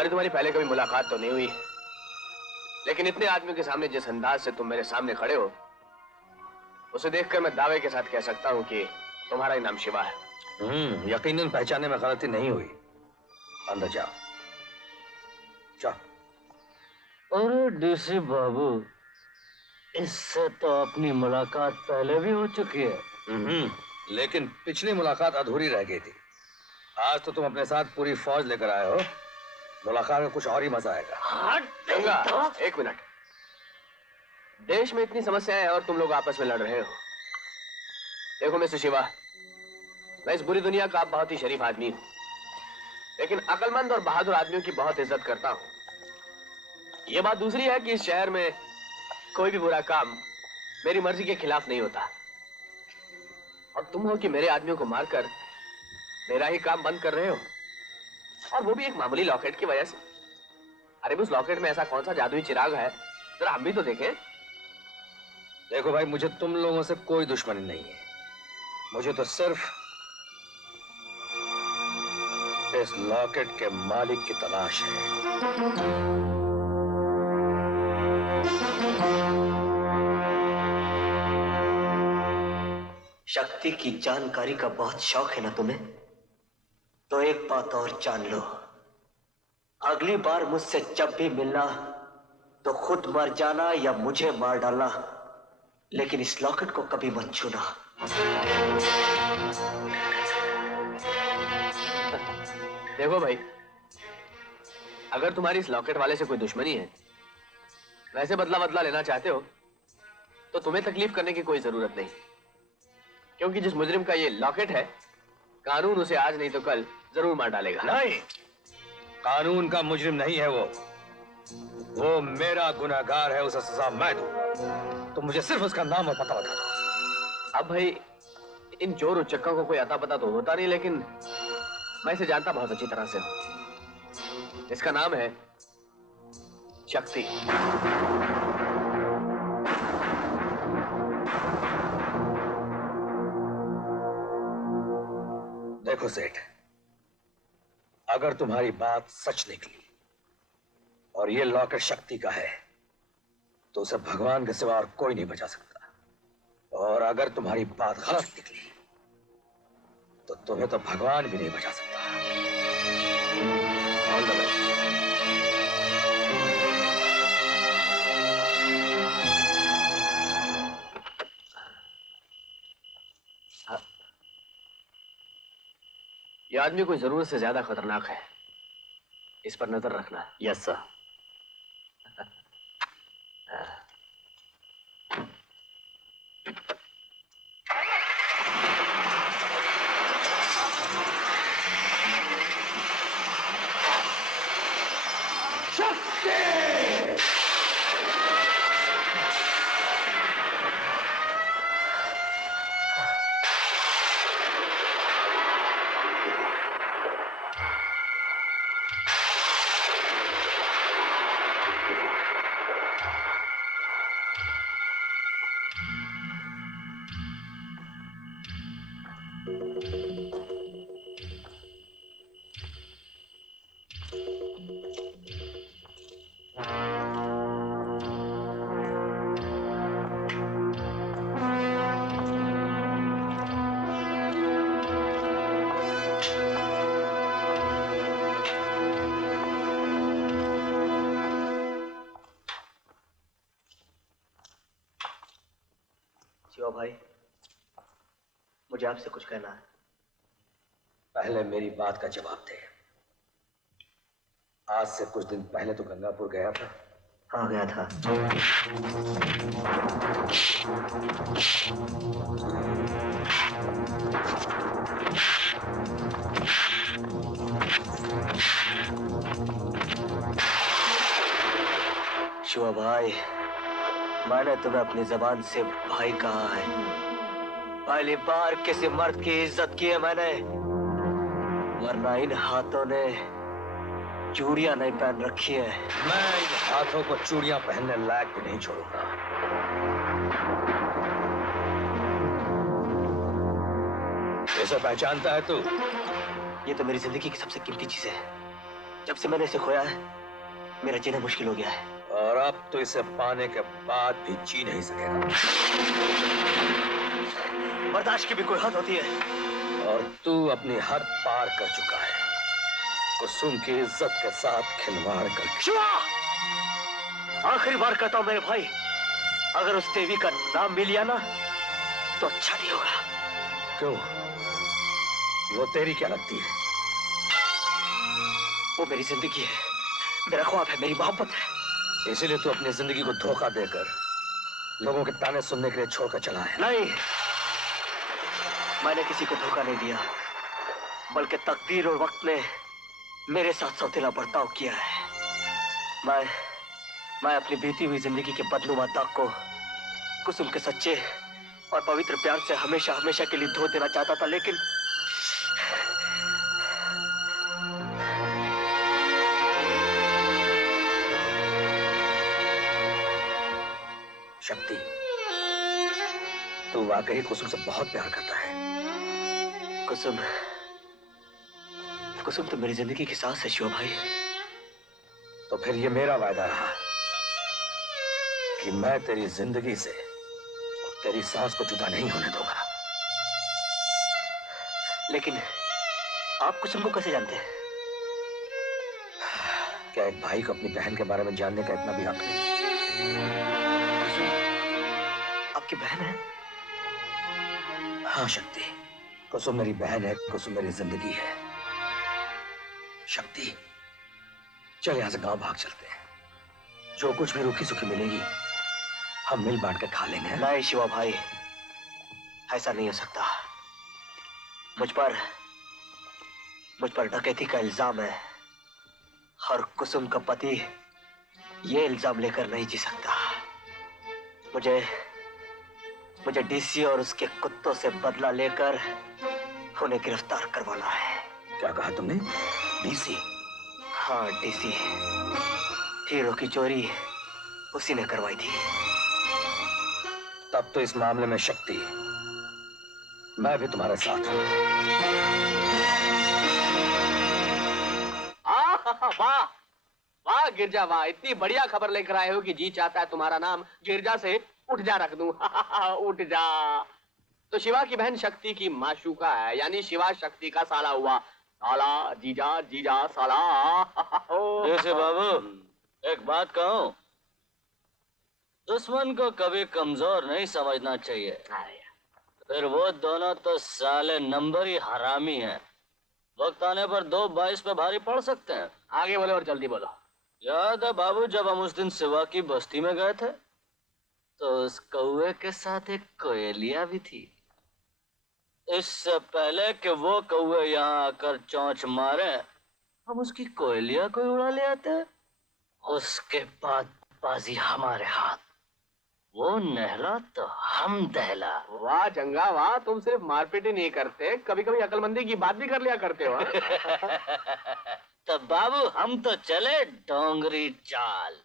हमारी तुम्हारी पहले कभी मुलाकात तो नहीं हुई, लेकिन इतने आदमियों के सामने जिस अंदाज से तुम मेरे सामने खड़े हो, उसे देखकर मैं दावे के साथ कह सकता हूँ कि तुम्हारा ही नाम शिवा है। यकीनन पहचानने में गलती नहीं हुई। अंदर जाओ, जाओ। अरे डीसी बाबू, इससे तो अपनी मुलाकात पहले भी हो चुकी है। लेकिन पिछली मुलाकात अधूरी रह गई थी। आज तो तुम अपने साथ पूरी फौज लेकर आए हो, मुलाकात में कुछ और ही मजा आएगा। गंगा, एक मिनट। देश में इतनी समस्याएं हैं और तुम लोग आपस में लड़ रहे हो। देखो मिस्टर शिवा, मैं इस बुरी दुनिया का बहुत ही शरीफ आदमी हूं, लेकिन अक्लमंद और बहादुर आदमियों की बहुत इज्जत करता हूं। यह बात दूसरी है कि इस शहर में कोई भी बुरा काम मेरी मर्जी के खिलाफ नहीं होता, और तुम हो कि मेरे आदमियों को मारकर मेरा ही काम बंद कर रहे हो, और वो भी एक मामूली लॉकेट की वजह से। अरे उस लॉकेट में ऐसा कौन सा जादुई चिराग है, जरा हम भी तो देखें। देखो भाई, मुझे तुम लोगों से कोई दुश्मनी नहीं है। मुझे तो सिर्फ इस लॉकेट के मालिक की तलाश है। शक्ति की जानकारी का बहुत शौक है ना तुम्हें? तो एक बात और जान लो, अगली बार मुझसे जब भी मिलना तो खुद मर जाना या मुझे मार डालना, लेकिन इस लॉकेट को कभी मत छूना। देखो भाई, अगर तुम्हारी इस लॉकेट वाले से कोई दुश्मनी है, वैसे बदला लेना चाहते हो, तो तुम्हें तकलीफ करने की कोई जरूरत नहीं, क्योंकि जिस मुजरिम का ये लॉकेट है, कानून उसे आज नहीं तो कल जरूर मार डालेगा। नहीं, कानून का मुजरिम नहीं है वो मेरा गुनहगार है, उसे सजा मैं दूं। तो मुझे सिर्फ उसका नाम और पता बता दो। अब भाई, इन चोर उच्चक्का को कोई अता पता तो होता नहीं, लेकिन मैं इसे जानता बहुत अच्छी तरह से हूं। इसका नाम है शक्ति। देखो सेठ, अगर तुम्हारी बात सच निकली और ये लॉकेट शक्ति का है, तो उसे भगवान के सिवा और कोई नहीं बचा सकता। और अगर तुम्हारी बात गलत निकली, तो तुम्हें तो भगवान भी नहीं बचा सकता। All the best. यह आदमी कोई जरूरत से ज्यादा खतरनाक है, इस पर नजर रखना। Yes sir. शिवा भाई, मुझे आपसे कुछ कहना है। पहले मेरी बात का जवाब दे। आज से कुछ दिन पहले तो गंगापुर गया था। हाँ गया था। शिवा भाई, मैंने तुम्हें अपनी जबान से भाई कहा है। पहली बार किसी मर्द की इज्जत की है मैंने, वरना इन हाथों ने चूड़ियां नहीं पहन रखी है। मैं इन हाथों को चूड़ियां पहनने लायक भी नहीं छोड़ूंगा। इसे पहचानता है तू? ये तो मेरी जिंदगी की सबसे कीमती चीज है। जब से मैंने इसे खोया है मेरा जीना मुश्किल हो गया है। और अब तो इसे पाने के बाद भी जी नहीं सकेगा। बर्दाश्त की भी कोई हद होती है। और तू अपनी हद पार कर चुका है, कुसुम की इज्जत के साथ खिलवाड़ करके। शिवा! आखिरी बार कहता हूं मेरे भाई, अगर उस देवी का नाम भी लिया ना तो अच्छा नहीं होगा। क्यों? वो तेरी क्या लगती है? वो मेरी जिंदगी है, मेरा ख्वाब है, मेरी मोहब्बत है। इसीलिए तू अपनी जिंदगी को धोखा देकर लोगों के ताने सुनने के लिए छोड़कर चला है। नहीं, मैंने किसी को धोखा नहीं दिया, बल्कि तकदीर और वक्त ने मेरे साथ सौतेला बर्ताव किया है। मैं अपनी बीती हुई जिंदगी के बदनुमा दाग को कुसुम के सच्चे और पवित्र प्यार से हमेशा हमेशा के लिए धो देना चाहता था, लेकिन शक्ति, तू वाकई कुसुम से बहुत प्यार करता है। कुसुम कुसुम तो मेरी जिंदगी की सांस है शिवा भाई। तो फिर ये मेरा वायदा रहा कि मैं तेरी जिंदगी से तेरी सांस को जुदा नहीं होने दूंगा। लेकिन आप कुसुम को कैसे जानते हैं? क्या एक भाई को अपनी बहन के बारे में जानने का इतना भी हक नहीं? आपकी बहन है? हाँ शक्ति, कुसुम मेरी बहन है, कुसुम मेरी जिंदगी है। शक्ति, चल यहां से गांव भाग चलते हैं। जो कुछ भी रूखी सूखी मिलेगी हम मिल बांट के खा लेंगे। नहीं शिवा भाई, ऐसा नहीं हो सकता। मुझ पर डकैती का इल्जाम है और कुसुम का पति ये इल्जाम लेकर नहीं जी सकता। मुझे डीसी और उसके कुत्तों से बदला लेकर उन्हें गिरफ्तार करवाना है। क्या कहा तुमने? डीसी? हाँ डीसी। हीरो की चोरी उसी ने करवाई थी। तब तो इस मामले में शक्ति, मैं भी तुम्हारे साथ हूं। वाह वाह गिरजा, वाह, इतनी बढ़िया खबर लेकर आए हो कि जी चाहता है तुम्हारा नाम गिरजा से उठ जा रख दूं। उठ जा। तो शिवा की बहन शक्ति की माशूका है, यानी शिवा शक्ति का साला हुआ। साला जीजा, जीजा साला। जैसे बाबू एक बात कहूं, दुश्मन को कभी कमजोर नहीं समझना चाहिए। फिर वो दोनों तो साले नंबर ही हरामी हैं। वक्त आने पर 2-22 पे भारी पड़ सकते हैं। आगे बोलो और जल्दी बोलो। याद है बाबू, जब हम उस दिन शिवा की बस्ती में गए थे तो उस कौवे के साथ एक कोयलिया भी थी। इससे पहले कि वो कौवे यहाँ आकर चोंच मारे, हम उसकी कोयलिया को उड़ा ले आते। उसके बाद बाजी हमारे हाथ, वो नहला तो हम दहला। वाह जंगा वाह, तुम सिर्फ मारपीट ही नहीं करते, कभी कभी अकलमंदी की बात भी कर लिया करते हो। तब बाबू हम तो चले डोंगरी चाल।